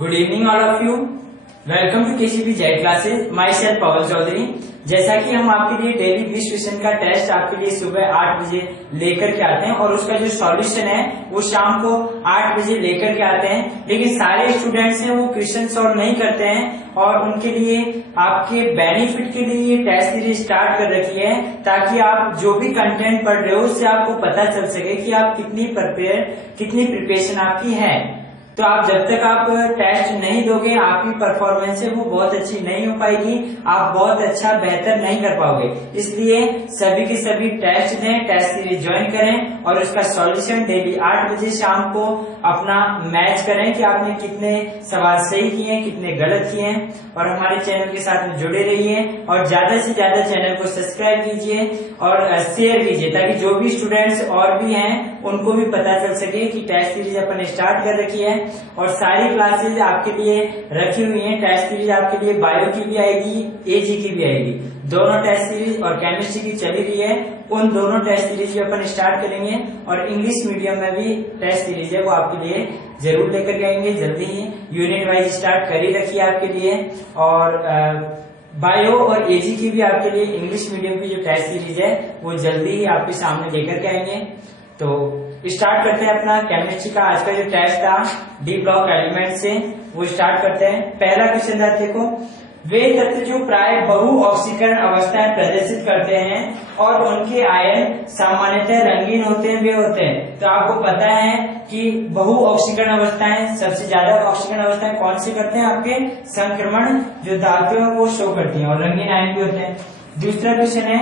Good evening all of you. Welcome to KCP Z classes. Myself Pawan Chaudhary. जैसा कि हम आपके लिए डेली 20 क्वेश्चन का टेस्ट आपके लिए सुबह 8 बजे लेकर के आते हैं और उसका जो सॉल्यूशन है वो शाम को 8 बजे लेकर के आते हैं, लेकिन सारे स्टूडेंट्स हैं वो क्वेश्चन सॉल्व नहीं करते हैं और उनके लिए आपके बेनिफिट के लिए ये टेस्ट सीरीज स्टार्ट कर रखी है ताकि आप जो भी कंटेंट पढ़ रहे हो उससे आपको पता चल सके कि आप कितनी प्रिपरेशन आपकी है। तो आप जब तक आप टेस्ट नहीं दोगे आपकी परफॉर्मेंस है वो बहुत अच्छी नहीं हो पाएगी, आप बहुत अच्छा बेहतर नहीं कर पाओगे। इसलिए सभी के सभी टेस्ट दें, टेस्ट सीरीज ज्वाइन करें और उसका सॉल्यूशन डेली 8 बजे शाम को अपना मैच करें कि आपने कितने सवाल सही किए हैं, कितने गलत किए हैं। और हमारे चैनल के साथ में जुड़े रहिए और ज्यादा से ज्यादा चैनल को सब्सक्राइब कीजिए और शेयर कीजिए ताकि जो भी स्टूडेंट्स और भी हैं उनको भी पता चल सके कि टेस्ट सीरीज अपन स्टार्ट कर रखी है और सारी क्लासेज आपके लिए रखी हुई हैं। टेस्ट सीरीज आपके लिए बायो की भी आएगी, एजी की भी आएगी, दोनों टेस्ट सीरीज और केमिस्ट्री की चली रही है। उन दोनों टेस्ट सीरीज भी अपन स्टार्ट करेंगे और इंग्लिश मीडियम में भी टेस्ट सीरीज है वो आपके लिए जरूर लेकर के आएंगे जल्दी ही। यूनिट वाइज स्टार्ट कर ही रखी है आपके लिए और बायो और एजी की भी आपके लिए इंग्लिश मीडियम की जो टेस्ट सीरीज है वो जल्दी ही आपके सामने लेकर के आएंगे। तो स्टार्ट करते हैं अपना केमिस्ट्री का आज का जो टेस्ट था डी ब्लॉक एलिमेंट से, वो स्टार्ट करते हैं। पहला क्वेश्चन था, देखो वे तत्व जो प्राय बहु ऑक्सीकरण अवस्थाएं प्रदर्शित करते हैं और उनके आयन सामान्यतः रंगीन होते हैं, वे होते हैं। तो आपको पता है कि बहु ऑक्सीकरण अवस्थाएं, सबसे ज्यादा ऑक्सीकरण अवस्थाएं कौन सी करते हैं, आपके संक्रमण जो धातु है वो शो करती हैं और रंगीन आयन भी होते हैं। दूसरा क्वेश्चन है,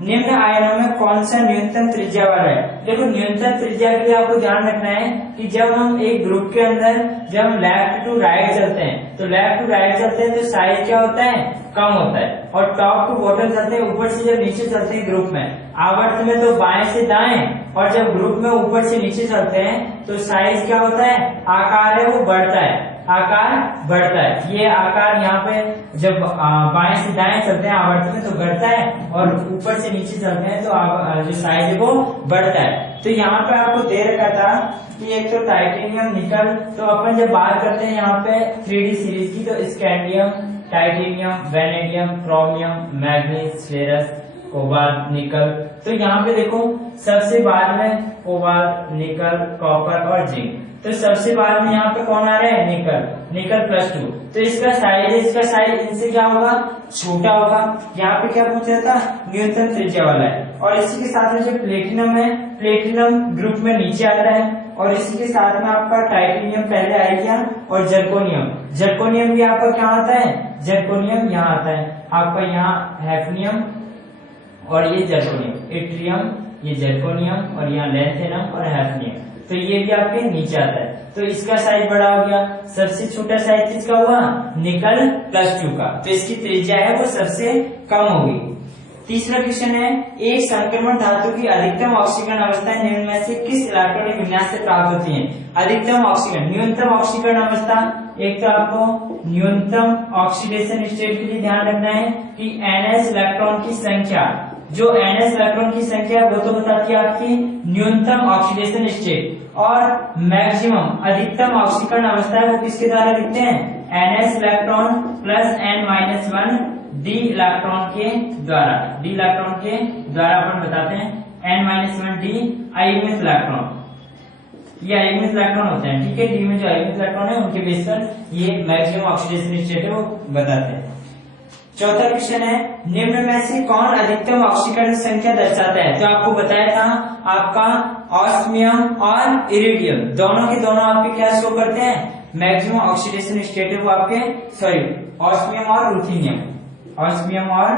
निम्न आयनों में कौन सा न्यूनतम त्रिज्या वाला है। देखो न्यूनतम त्रिज्या के लिए आपको ध्यान रखना है कि जब हम एक ग्रुप के अंदर जब हम लेफ्ट टू राइट चलते हैं तो लेफ्ट टू राइट चलते हैं तो साइज क्या होता है, कम होता है। और टॉप टू बॉटम चलते हैं, ऊपर से जब नीचे चलते हैं ग्रुप में, आवर्त में तो बाएं से दाएं, और जब ग्रुप में ऊपर से नीचे चलते हैं तो साइज क्या होता है, आकार है वो बढ़ता है, आकार बढ़ता है। ये आकार यहाँ पे जब बाएं से दाएं चलते हैं आवर्त में तो बढ़ता है और ऊपर से नीचे चलते हैं तो जो साइज है वो बढ़ता है। तो यहाँ पे आपको दे रखा था कि एक तो टाइटेनियम निकल, तो अपन जब बात करते हैं यहाँ पे 3D सीरीज की तो scandium, titanium, vanadium, chromium, manganese, ferrous, cobalt, निकल। तो यहाँ पे देखो सबसे बाद में कोबाल्ट, निकल, कॉपर और जिंक। तो सबसे बाद में यहाँ पे कौन आ रहा है, निकल, निकल +2। तो इसका साइज इनसे क्या होगा, छोटा होगा। यहाँ पे क्या पूछा था, न्यूनतम त्रिज्या वाला है। और इसी के साथ में जो प्लेटिनम है, प्लेटिनम ग्रुप में नीचे आता है और इसी के साथ में आपका टाइटेनियम पहले आ गया और जर्कोनियम भी आपका क्या आता है, जर्कोनियम यहाँ आता है आपका, यहाँ हैफनियम और ये जर्कोनियम, इट्रियम, ये जर्कोनियम और यहाँ लैंथेनम और हैफनियम। तो ये भी आपके नीचे आता है। तो इसका साइज बड़ा हो गया। सबसे छोटा साइज किसका हुआ, निकल +2 का, तो इसकी त्रिज्या है वो सबसे कम होगी। तीसरा क्वेश्चन है, एक संक्रमण धातु की अधिकतम ऑक्सीकरण अवस्था निम्न में से किस इलेक्ट्रॉनिक विन्यास से प्राप्त होती है। अधिकतम ऑक्सीकरण, न्यूनतम ऑक्सीकरण अवस्था, एक तो आपको न्यूनतम ऑक्सीडेशन स्टेट के लिए ध्यान रखना है कि NS इलेक्ट्रॉन की संख्या, जो NS इलेक्ट्रॉन की संख्या वो तो बताती है आपकी न्यूनतम ऑक्सीडेशन स्टेट, और मैक्सिमम अधिकतम ऑक्सीकरण अवस्था है वो किसके द्वारा लिखते हैं, NS electron plus N-1 D electron के द्वारा, D इलेक्ट्रॉन के द्वारा अपन बताते हैं N-1 D आयोनिक इलेक्ट्रॉन, ये आयोनिक इलेक्ट्रॉन होते हैं, ठीक है। डी में जो आयोनिक इलेक्ट्रॉन है उनके बेस पर ये मैक्सिमम ऑक्सीडेशन स्टेट है वो बताते हैं। चौथा क्वेश्चन है, निम्न में से कौन अधिकतम ऑक्सीकरण संख्या दर्शाता है। तो आपको बताया था आपका ऑस्मियम और इरिडियम दोनों के दोनों आपके क्या शो करते हैं, मैक्सिमम ऑक्सीडेशन स्टेट है वो आपके, ऑस्मियम और रुथेनियम, ऑस्मियम और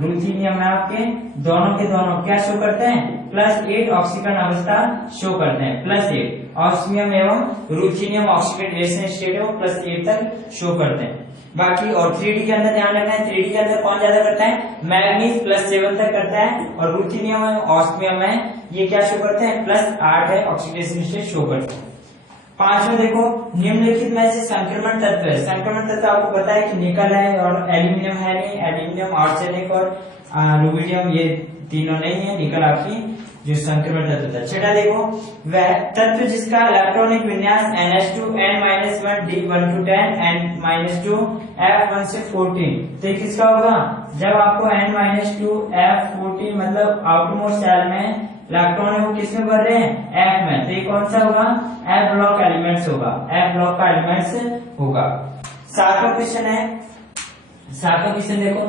रुथेनियम में आपके दोनों के दोनों क्या शो करते हैं, +8 ऑक्सीकरण अवस्था शो करते हैं, +8। ऑस्मियम एवं रुथेनियम ऑक्सीडेशन स्टेट है वो +8 तक शो करते हैं। बाकी और 3D के अंदर ध्यान रखना है, 3D के अंदर कौन ज्यादा करता है, मैग्नीज +7 तक करता है और रुथेनियम और ऑस्मियम में ये क्या शो करते हैं, +8 है ऑक्सीडेशन स्टेट शो करते हैं। पांचवें देखो, निम्नलिखित में से संक्रमण तत्व है। संक्रमण तत्व आपको पता है कि निकल है और एल्यूमिनियम है नहीं, एल्यूमिनियम, आर्सेनिक और रुबिडियम ये तीनों नहीं है, निकल आपकी जो संक्रमण तत्व होता है। छठा देखो, वह तत्व जिसका इलेक्ट्रॉनिक विन्यास NH2 n-1 d1 to 10 n-2 f1 से 14, तो ये किसका होगा? जब आपको n-2 f14 मतलब आउटरमोस्ट शेल में इलेक्ट्रॉन है वो किस में भर रहे हैं? F में, तो ये कौन सा होगा? F ब्लॉक एलिमेंट्स होगा, F ब्लॉक का एलिमेंट्स होगा। सातवां क्वेश्चन है, सातवां क्वेश्चन देखो,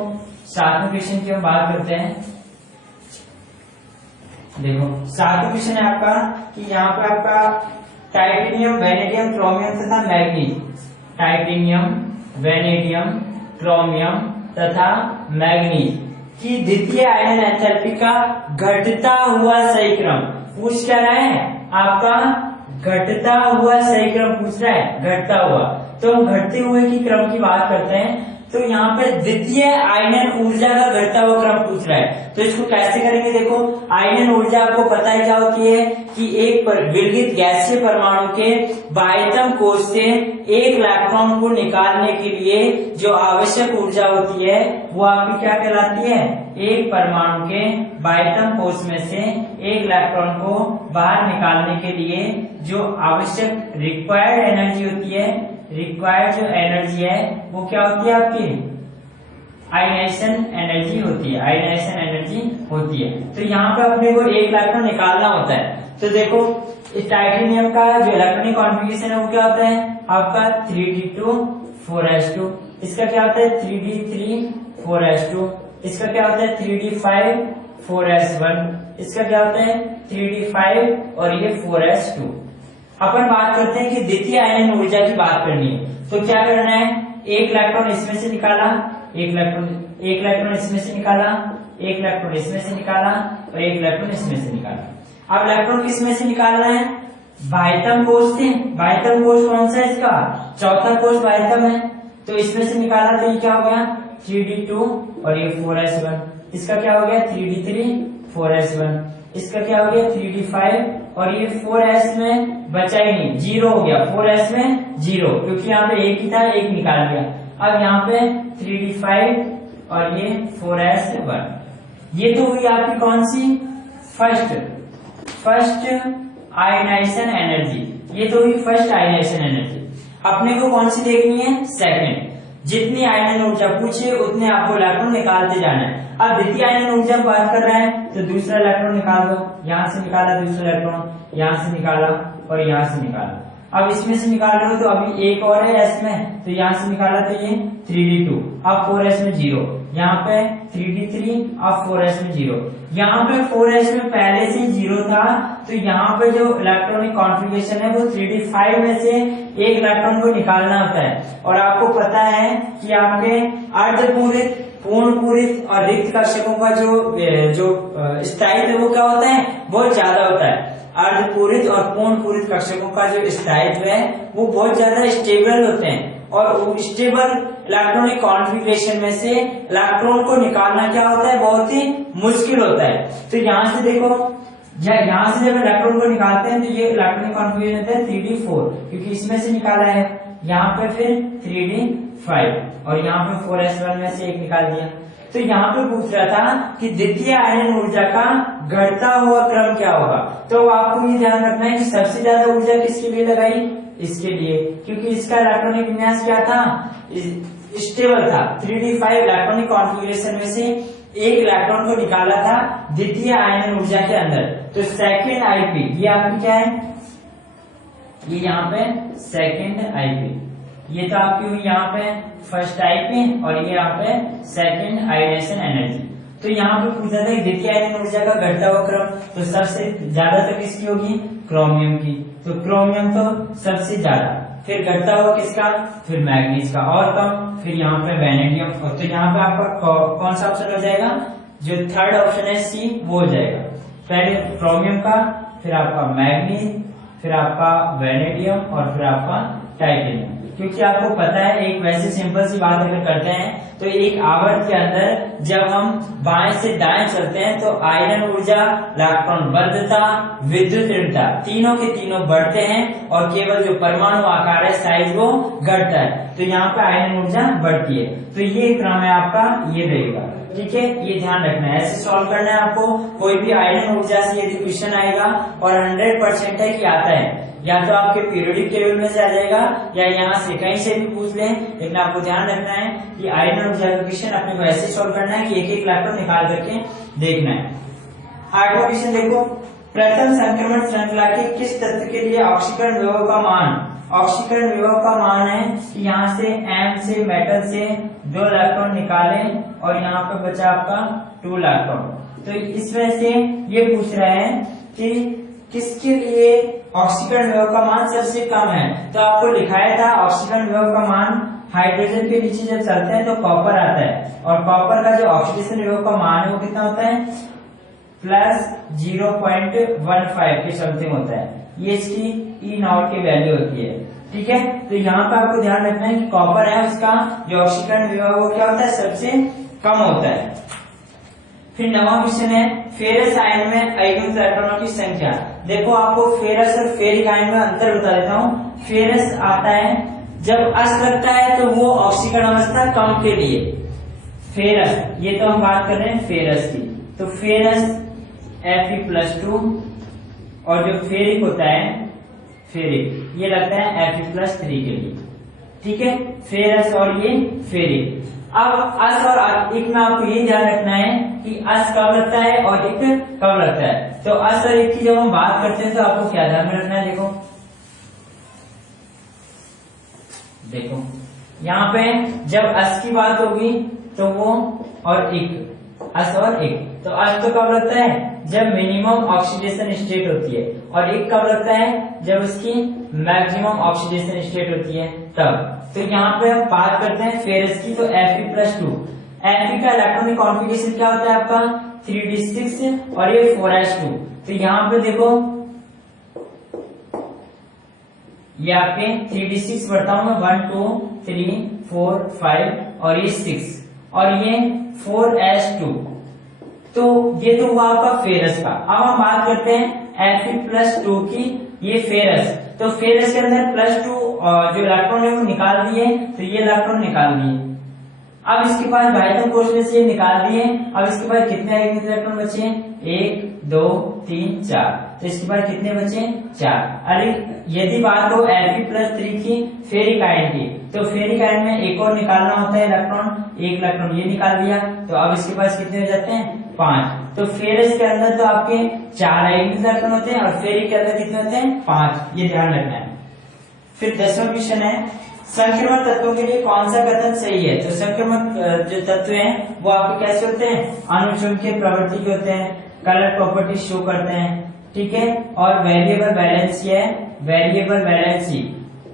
सातवें क्वेश्चन की हम बात करते हैं। देखो सातवां क्वेश्चन है आपका कि यहाँ पे आपका टाइटेनियम, वेनेडियम, क्रोमियम तथा मैग्नीज, टाइटेनियम, वेनेडियम, क्रोमियम तथा मैग्नीज की द्वितीय आयनन एंथैल्पी का घटता हुआ सही क्रम पूछ क्या रहा है? आपका घटता हुआ सही क्रम पूछ रहा है, घटता हुआ। तो हम घटते हुए की क्रम की बात करते हैं, तो यहाँ पे द्वितीय आयनन ऊर्जा का घटता हुआ क्रम पूछ रहा है, तो इसको कैसे करेंगे? देखो आयनन ऊर्जा आपको पता है क्या होती है कि एक विलगित गैसीय परमाणु के बाह्यतम कोश से एक इलेक्ट्रॉन को निकालने के लिए जो आवश्यक ऊर्जा होती है वो आपकी क्या कहलाती है? एक परमाणु के बाह्यतम कोश में से एक इलेक्ट्रॉन को बाहर निकालने के लिए जो आवश्यक रिक्वायर्ड एनर्जी होती है, रिक्वायर्ड जो एनर्जी है वो क्या होती है आपकी? आयनाइजेशन एनर्जी होती है, आयनाइजेशन एनर्जी होती है। तो यहाँ पे अपने को एक इलेक्ट्रॉन निकालना होता है। तो देखो इस टाइटेनियम का जो इलेक्ट्रॉनिक कॉन्फ़िगरेशन है वो क्या होता है आपका? 3d2 4s2, इसका क्या होता है? 3d3 4s2, इसका क्या होता है? 3d5 4s1, इसका क्या होता है? 3d5 और ये 4s2। अपन बात करते हैं कि द्वितीय आयनन ऊर्जा की बात करनी है, तो क्या करना है? एक इलेक्ट्रॉन इसमें से निकाला, एक इलेक्ट्रॉन इसमें से निकाला, एक इलेक्ट्रॉन इसमें से निकाला और एक इलेक्ट्रॉन इसमें से निकाला। अब इलेक्ट्रॉन किसमें से निकालना है? बाह्यतम कोश से। बाह्यतम कोश कौन सा है इसका? चौथा कोश बाह्यतम है, तो इसमें से निकाला तो ये क्या हो गया? 3d2 और ये 4s1, इसका क्या हो गया? 3d3 4s1, इसका क्या हो गया? 3d5 और ये 4s में बचा ही नहीं, 0 हो गया, 4s में 0, क्योंकि यहाँ पे एक ही था, एक निकाल दिया। अब यहाँ पे 3d5 और ये 4s1, ये तो हुई आपकी कौन सी? फर्स्ट आयनाइजेशन एनर्जी, ये तो हुई फर्स्ट आयनाइजेशन एनर्जी। अपने को कौन सी देखनी है? सेकंड। जितनी आयनन ऊर्जा पूछे उतने आपको इलेक्ट्रॉन निकालते जाना है। अब द्वितीय आयनन ऊर्जा बात कर रहा है तो दूसरा इलेक्ट्रॉन निकाल दो, यहाँ से निकाला दूसरा इलेक्ट्रॉन, यहाँ से निकाला और यहाँ से निकाला। अब इसमें से निकाल रहे हो तो अभी एक और है s में, तो यहाँ से निकाला तो ये 3d2, अब 4s में 0, यहाँ पे 3d3, अब 4s में 0, यहाँ पे 4s में पहले से 0 था, तो यहाँ पे जो इलेक्ट्रॉनिक कॉन्फ़िगरेशन है वो 3d5 में से एक इलेक्ट्रॉन को निकालना होता है। और आपको पता है कि आपके अर्धपूरित, पूर्ण पूरित और रिक्त कक्षकों का जो स्थायित्व है वो क्या होता है? बहुत ज्यादा होता है। अर्धपूरित और पूर्ण पूरित कक्षकों का जो स्थायित्व है वो बहुत ज्यादा स्टेबल होते हैं, और स्टेबल इलेक्ट्रॉनिक कॉन्फ़िगरेशन में से इलेक्ट्रॉन को निकालना क्या होता है? बहुत ही मुश्किल होता है। तो यहाँ से देखो, यहाँ से जब इलेक्ट्रॉन को निकालते हैं तो ये इलेक्ट्रॉनिक कॉन्फ़िगरेशन होता है 3d4, क्योंकि इसमें से निकाला है, यहाँ पे फिर 3d5 और यहाँ पे 4s1 में से एक निकाल दिया। तो यहाँ पे पूछ रहा था कि द्वितीय आयनन ऊर्जा का घटता हुआ क्रम क्या होगा। तो आपको ये ध्यान रखना है कि सबसे ज्यादा ऊर्जा किसके लिए लगाई? इसके लिए, क्योंकि इसका इलेक्ट्रॉनिक विन्यास क्या था? स्टेबल था। 3d5 इलेक्ट्रॉनिक कॉन्फ़िगरेशन में से एक इलेक्ट्रॉन को निकाला था द्वितीय आयनन ऊर्जा के अंदर। तो सेकेंड आईपी, ये आपकी क्या है? ये यहाँ पे सेकेंड आईपी, ये तो आपकी हुई यहाँ पे फर्स्ट आईपी और ये यहाँ पे सेकेंड आयनाइजेशन एनर्जी। तो यहाँ पे पूछा था द्वितीय आयनन ऊर्जा का घटता हुआ क्रम, तो सबसे ज्यादा तो किसकी होगी? क्रोमियम की, तो क्रोमियम तो सबसे ज्यादा, फिर घटता हुआ किसका? फिर मैग्नीज का, और कम फिर यहाँ पे वेनेडियम। और तो यहाँ पे आपका कौन सा ऑप्शन हो जाएगा? जो थर्ड ऑप्शन है सी, वो हो जाएगा। पहले क्रोमियम का, फिर आपका मैग्नीज, फिर आपका वेनेडियम और फिर आपका टाइटेनियम। क्योंकि आपको पता है, एक वैसे सिंपल सी बात अगर करते हैं तो एक आवर्त के अंदर जब हम बाएं से दाएं चलते हैं तो आयनन ऊर्जा, इलेक्ट्रॉन बद्धता, विद्युत ऋणता तीनों के तीनों बढ़ते हैं, और केवल जो परमाणु आकार है, साइज, वो घटता है। तो यहाँ पे आयनन ऊर्जा बढ़ती है। तो ये क्रम है आपका, ये रहेगा। ठीक है, ये ध्यान रखना है, ऐसे सॉल्व करना है आपको। कोई भी आयरन ऊर्जा से यदि क्वेश्चन आएगा और 100% है कि आता है, या तो आपके पीरियोडिक टेबल में से आ जाएगा या यहाँ से कहीं से भी पूछ लें, लेकिन आपको ध्यान रखना है कि आयरन ऊर्जा का क्वेश्चन अपने को ऐसे सॉल्व करना है कि एक एक इलेक्ट्रॉन निकाल करके देखना है। 8वां क्वेश्चन देखो, प्रथम संक्रमण श्रृंखला के किस तत्व के लिए ऑक्सीकरण विभव का मान, ऑक्सीकरण विभव का मान है कि यहाँ से M से मेटल से 2 इलेक्ट्रॉन निकालें और यहाँ पे बचा आपका 2 इलेक्ट्रॉन। तो इसमें से ये पूछ रहा है कि किसके लिए ऑक्सीकरण विभव का मान सबसे कम है। तो आपको लिखाया था ऑक्सीकरण विभव का मान हाइड्रोजन के नीचे जब चलते हैं तो कॉपर आता है, और कॉपर का जो ऑक्सीडेशन विभव का मान है वो कितना होता है, प्लस 0.15 के समथिंग होता है। ये इसकी ई नॉट की वैल्यू होती है, ठीक है। तो यहाँ पे आपको ध्यान रखना है कि कॉपर है, उसका जो ऑक्सीकरण विभव वो क्या होता है, सबसे कम होता है। फिर 9वां क्वेश्चन है, फेरस आयन में अयुग्मित इलेक्ट्रॉनों की संख्या। देखो आपको फेरस और फेरिक आयन में अंतर बता देता हूँ। फेरस आता है जब अस लगता है तो वो ऑक्सीकरण अवस्था कम के लिए, फेरस, ये तो हम बात कर रहे हैं फेरस की, तो फेरस Fe+2, और जो फेरिक होता है फेरिक, ये लगता है Fe+3 के लिए, ठीक है, फेरस और ये फेरिक। अब अस और इक में आपको ये ध्यान रखना है कि अस कब लगता है और इक कब लगता है। तो अस और इक की जब हम बात करते हैं तो आपको क्या ध्यान में रखना है, देखो यहाँ पे जब अस की बात होगी तो वो और इक, अस और इक, तो अस तो कब लगता है जब मिनिमम ऑक्सीडेशन स्टेट होती है, और इक कब लगता है जब उसकी मैक्सिमम ऑक्सीडेशन स्टेट होती है तब। तो यहाँ पे हम बात करते हैं फेरस की, तो Fe+2, Fe का इलेक्ट्रॉनिक कॉन्फ़िगरेशन क्या होता है आपका 3d6 और ये 4s2। तो यहाँ पे देखो ये आपके 3d6 बढ़ता हूं मैं, 1 2 3 4 5 और ये 6 और ये 4s2। तो ये तो हुआ आपका फेरस का। अब हम बात करते हैं Fe+2 की, ये फेरस, तो फेरस के अंदर +2 जो इलेक्ट्रॉन है वो निकाल दिए, तो ये इलेक्ट्रॉन निकाल दिए। अब इसके पास बाह्यतम कोश में से ये निकाल दिए, अब इसके पास कितने इलेक्ट्रॉन बचे हैं, 1 2 3 4, तो इसके पास कितने बचे, 4। अरे यदि बात हो Fe+3 की फेरिक आयन की, तो फेरिक आयन में एक और निकालना होता है इलेक्ट्रॉन, एक इलेक्ट्रॉन ये निकाल दिया, तो अब इसके पास कितने हो जाते हैं, 5। तो फेरस के अंदर तो आपके 4 इलेक्ट्रॉन होते हैं और फेरिक के अंदर कितने होते हैं, 5, ये ध्यान रखना है। फिर 10वां क्वेश्चन है, संक्रमण तत्वों के लिए कौन सा कथन सही है। तो संक्रमण जो तत्व हैं वो आपके कैसे होते हैं, अनुचुंबकीय प्रवृत्ति के होते हैं, कलर प्रॉपर्टी शो करते हैं, ठीक है, और वेरिएबल वैलेंसी है, वेरिएबल वैलेंसी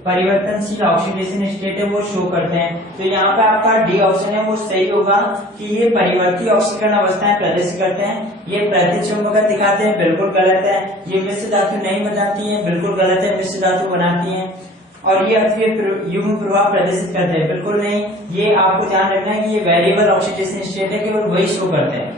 परिवर्तनशील ऑक्सीडेशन स्टेट है वो शो करते हैं। तो यहाँ पे आपका डी ऑप्शन है वो सही होगा कि ये परिवर्ती ऑक्सीकरण अवस्थाएं प्रदर्शित करते हैं, ये प्रतिचुंबकत्व दिखाते हैं, बिल्कुल गलत है। ये मिश्र धातु नहीं बनाती है, बिल्कुल गलत है, मिश्र धातु बनाती है। और ये युग्म प्रभाव प्रदर्शित करते हैं, बिल्कुल नहीं। ये आपको ध्यान रखना है कि ये वेरिएबल ऑक्सीडेशन स्टेट है, केवल वही शो करते हैं।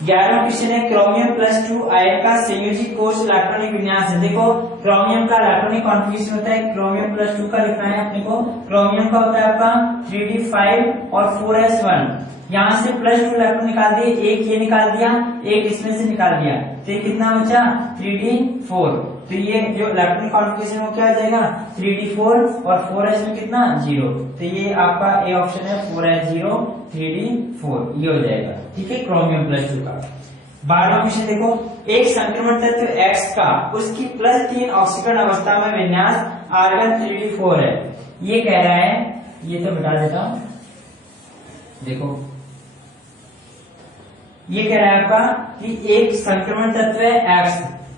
11वां क्वेश्चन है, क्रोमियम+2 आयन का संयोजी कोश इलेक्ट्रॉनिक विन्यास है। देखो क्रोमियम का इलेक्ट्रॉनिक कॉन्फ़िगरेशन होता है, क्रोमियम+2 का लिखना है अपने को। क्रोमियम का होता है आपका 3d5 और 4s1। यहाँ से +2 इलेक्ट्रॉन निकाल दिए, एक ये निकाल दिया, एक इसमें से निकाल दिया, तो ये कितना बचा 3d4। तो ये जो इलेक्ट्रॉनिक कॉन्फ़िगरेशन वो क्या हो जाएगा 3d4 और 4s में कितना 0। तो ये आपका ए ऑप्शन है 4s0 3d4, ये हो जाएगा, ठीक है, क्रोमियम+2 का। 12वां क्वेश्चन देखो, एक संक्रमण तत्व X का उसकी +3 ऑक्सीकरण अवस्था में विन्यास आर्गन 3d4 है। ये कह रहा है, ये तो बता देता हूं, देखो ये कह रहा है आपका कि एक संक्रमण तत्व है X,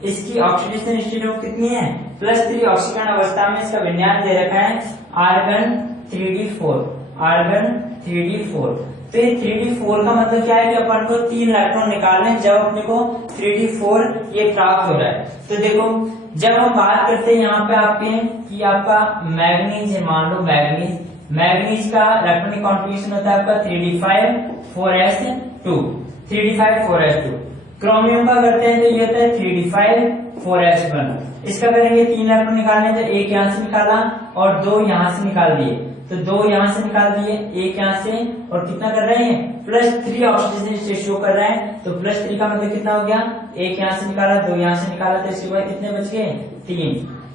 इसकी ऑक्सीडेशन स्टेट कितनी है +3 ऑक्सीकरण अवस्था में, इसका विन्यास दे रखा है आर्गन 3d4, आर्गन 3d4। तो ये 3d4 का मतलब क्या है कि अपन को 3 इलेक्ट्रॉन निकालने हैं जब अपने को 3d4 ये प्राप्त हो रहा है। तो देखो जब हम बात करते हैं यहाँ पे आपके कि आपका मैग्नीज है, मान लो मैग्नीज, मैग्नीज का इलेक्ट्रॉनिक कॉन्फ़िगरेशन होता है आपका 3d5 4s2, 3d5 4s2। Chromium का करते हैं तो ये होता है 3d5 4s1। इसका करेंगे 3 इलेक्ट्रॉन निकालने, तो एक यहाँ से निकाला और 2 यहाँ से निकाल दिए, तो 2 यहाँ से निकाल दिए, 1 यहाँ से, और कितना कर रहे हैं +3 ऑक्सीडेशन स्टेट शो कर रहा है। तो +3 का मतलब कितना हो गया, 1 यहाँ से निकाला, 2 यहाँ से निकाला, तो इसके बाद कितने बच गए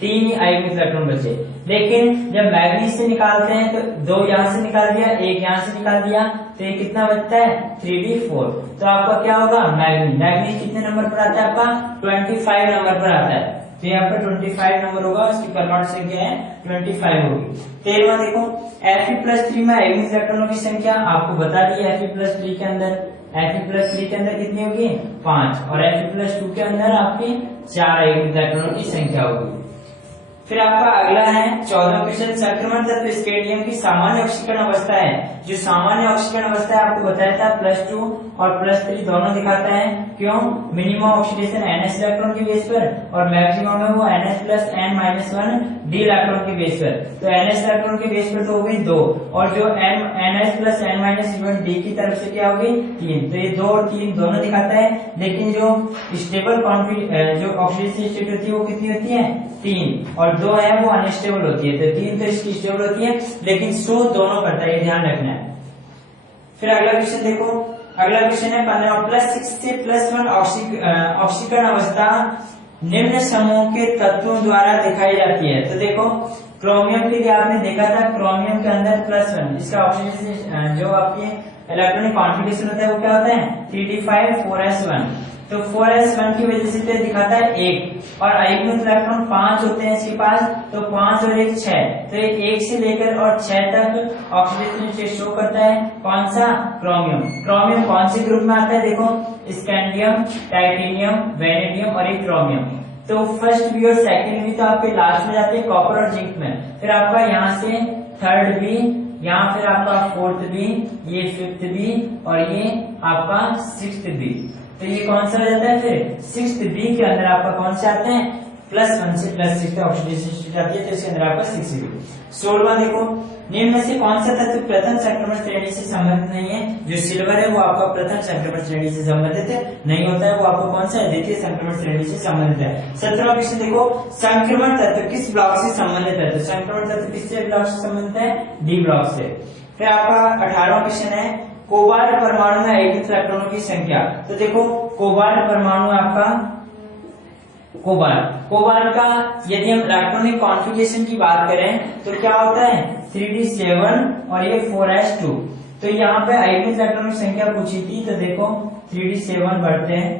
3 ही आयोनिक इलेक्ट्रॉन बचे। लेकिन जब मैग्नीज से निकालते हैं तो 2 यहाँ से निकाल दिया, 1 यहाँ से निकाल दिया, तो ये कितना बचता है 3d4। तो आपका क्या होगा मैग्नीज कितने नंबर पर आता है आपका 25 नंबर पर आता है। तो यहाँ पर 25 नंबर होगा, उसकी परमाणु संख्या है 25 होगी। 13वां देखो Fe+3 में आयोनिक इलेक्ट्रॉनों की संख्या आपको बता दी। Fe+3 के अंदर कितनी होगी 5, और Fe+2 के अंदर आपकी 4 आयोनिक इलेक्ट्रॉनों की संख्या होगी। फिर आपका अगला है 14वां क्वेश्चन, संक्रमण तत्व स्केंडियम की सामान्य ऑक्सीकरण अवस्था है। जो सामान्य ऑक्सीकरण अवस्था है आपको बताया था +2 और +3 दोनों दिखाता है। क्यों, मिनिमम ऑक्सीडेशन NH इलेक्ट्रॉन के बेस पर और मैक्सिमम है वो NH+N-1 D इलेक्ट्रॉन के बेस पर। तो NH इलेक्ट्रॉन के बेस पर तो हो गई 2, और जो NH+N-1 D की तरफ से क्या होगी 3। तो ये 2 और 3 दोनों दिखाता है। लेकिन जो स्टेबल जो ऑक्सीडेशन स्टेट होती है वो कितनी होती है 3, और 2 है वो अनस्टेबल होती है। तो 3 तो इसकी स्टेबल होती है, लेकिन शो दोनों करता है, ये ध्यान रखना है। फिर अगला क्वेश्चन देखो, अगला क्वेश्चन है 15 +6 से +1 ऑक्सीकरण अवस्था निम्न समूह के तत्वों द्वारा दिखाई जाती है। तो देखो क्रोमियम के लिए आपने देखा था, क्रोमियम के अंदर +1 इसका ऑक्सीडेशन जो आपके इलेक्ट्रॉनिक कॉन्फिगरेशन होता है वो क्या होता है 3d5 4s1। तो 4s1 की वजह से दिखाता है 1, और आयोनिक इलेक्ट्रॉन 5 होते हैं इसके पास, तो 5 और 1 6, तो ये 1 से लेकर और 6 तक ऑक्सीडेशन स्टेट शो करता है। कौन सा क्रोमियम कौन से ग्रुप में आता है देखो, स्कैंडियम, टाइटेनियम, वेनेडियम और एक क्रोमियम। तो फर्स्ट बी और सेकंड बी तो आपके लास्ट में जाते हैं कॉपर और जिंक में। फिर आपका यहाँ से थर्ड बी, यहाँ फिर आपका फोर्थ बी, ये फिफ्थ बी, और ये आपका सिक्स्थ बी। तो ये कौन सा हो जाता है फिर 6th बी के अंदर आपका कौन से आते हैं +1 से +6 ऑक्सीडेशन स्टेट आती है, तो इसके अंदर आपका 6 बी। 16वां देखो, निम्न में से कौन सा तत्व प्रथम संक्रमण श्रेणी से संबंधित नहीं है। जो सिल्वर है वो आपका प्रथम संक्रमण श्रेणी से संबंधित नहीं होता है, वो आपको कौन सा है द्वितीय संक्रमण श्रेणी से संबंधित है। 17वां क्वेश्चन देखो, संक्रमण तत्व किस ब्लॉक से संबंधित है। तो संक्रमण तत्व किससे ब्लॉक से संबंधित है D ब्लॉक से। फिर आपका 18वां क्वेश्चन है कोबाल्ट परमाणु में आयोनिक इलेक्ट्रॉनों की संख्या। तो देखो कोबाल्ट परमाणु आपका कोबाल्ट का यदि हम इलेक्ट्रॉनिक कॉन्फ़िगरेशन की बात करें तो क्या होता है 3d7 और ये 4s2। तो यहाँ पे आयोनिक इलेक्ट्रॉनों की संख्या पूछी थी, तो देखो 3d7 बढ़ते हैं,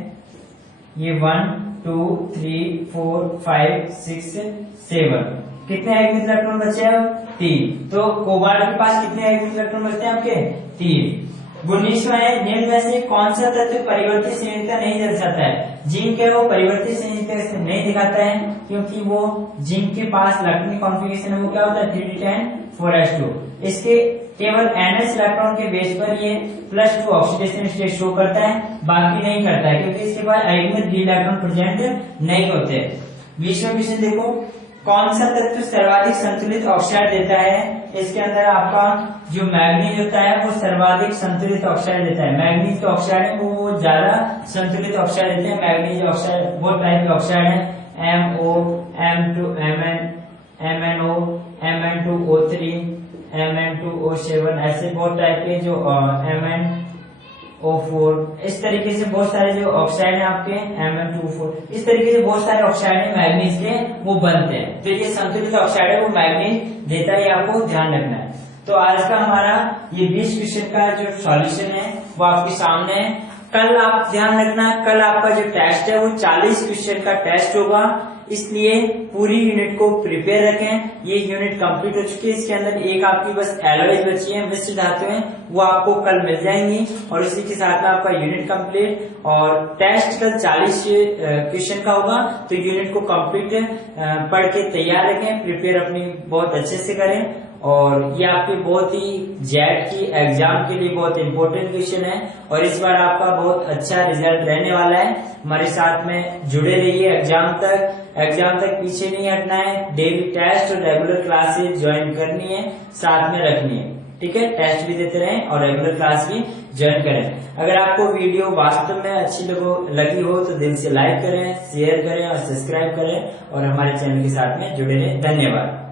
ये 1 2 3 4 5 6 7, कितने आयोनिक इलेक्ट्रॉन बचे हैं 3। तो कोबाल्ट के पास कितने आयोनिक इलेक्ट्रॉन बचते हैं आपके 3। 19वां है निम्न में से कौन सा तत्व परिवर्तित संयोजकता नहीं दर्शाता है। जिंक है वो परिवर्तित संयोजकता नहीं दिखाता है, क्योंकि वो जिंक के पास इलेक्ट्रॉनिक कॉन्फ़िगरेशन है वो क्या होता है 3d10 4s2। इसके केवल NH इलेक्ट्रॉन के बेस पर ये +2 ऑक्सीडेशन स्टेट शो करता है, बाकी नहीं करता है, क्योंकि इसके पास आयोनिक D इलेक्ट्रॉन प्रेजेंट नहीं होते। 20वां क्वेश्चन देखो, कौन सा तत्व सर्वाधिक संतुलित ऑक्साइड देता है। इसके अंदर आपका जो मैग्नीज होता है वो सर्वाधिक संतुलित ऑक्साइड देता है। मैग्नीज के ऑक्साइड है वो ज्यादा संतुलित ऑक्साइड देते हैं। मैग्नीज ऑक्साइड वो टाइप के ऑक्साइड है MO, M2Mn, MnO, Mn2O3, Mn2O7, ऐसे बहुत टाइप के जो MnO4, इस तरीके से बहुत सारे जो ऑक्साइड है आपके Mn2O4, इस तरीके से बहुत सारे ऑक्साइड है मैग्नीज के वो बनते हैं। तो ये संतुलित ऑक्साइड है वो मैग्नीज देता है, आपको ध्यान रखना है। तो आज का हमारा ये 20 क्वेश्चन का जो सॉल्यूशन है वो आपके सामने है। कल आप ध्यान रखना, कल आपका जो टेस्ट है वो 40 क्वेश्चन का टेस्ट होगा, इसलिए पूरी यूनिट को प्रिपेयर रखें। ये यूनिट कंप्लीट हो चुकी है, इसके अंदर एक आपकी बस एलॉयज बची है, मिश्र धातुएं, वो आपको कल मिल जाएंगी, और इसी के साथ में आपका यूनिट कंप्लीट। और टेस्ट कल 40 क्वेश्चन का होगा, तो यूनिट को कंप्लीट पढ़ के तैयार रखें, प्रिपेयर अपनी बहुत अच्छे से करें। और ये आपके बहुत ही जेट की एग्जाम के लिए बहुत इंपॉर्टेंट क्वेश्चन है, और इस बार आपका बहुत अच्छा रिजल्ट रहने वाला है। हमारे साथ में जुड़े रहिए एग्जाम तक पीछे नहीं हटना है। डेली टेस्ट और रेगुलर क्लासेस ज्वाइन करनी है, साथ में रखनी है, ठीक है। टेस्ट भी देते रहें और रेगुलर क्लास भी ज्वाइन करें। अगर आपको वीडियो वास्तव में अच्छी लगी हो तो दिल से लाइक करें, शेयर करें और सब्सक्राइब करें, और हमारे चैनल के साथ में जुड़े रहें। धन्यवाद।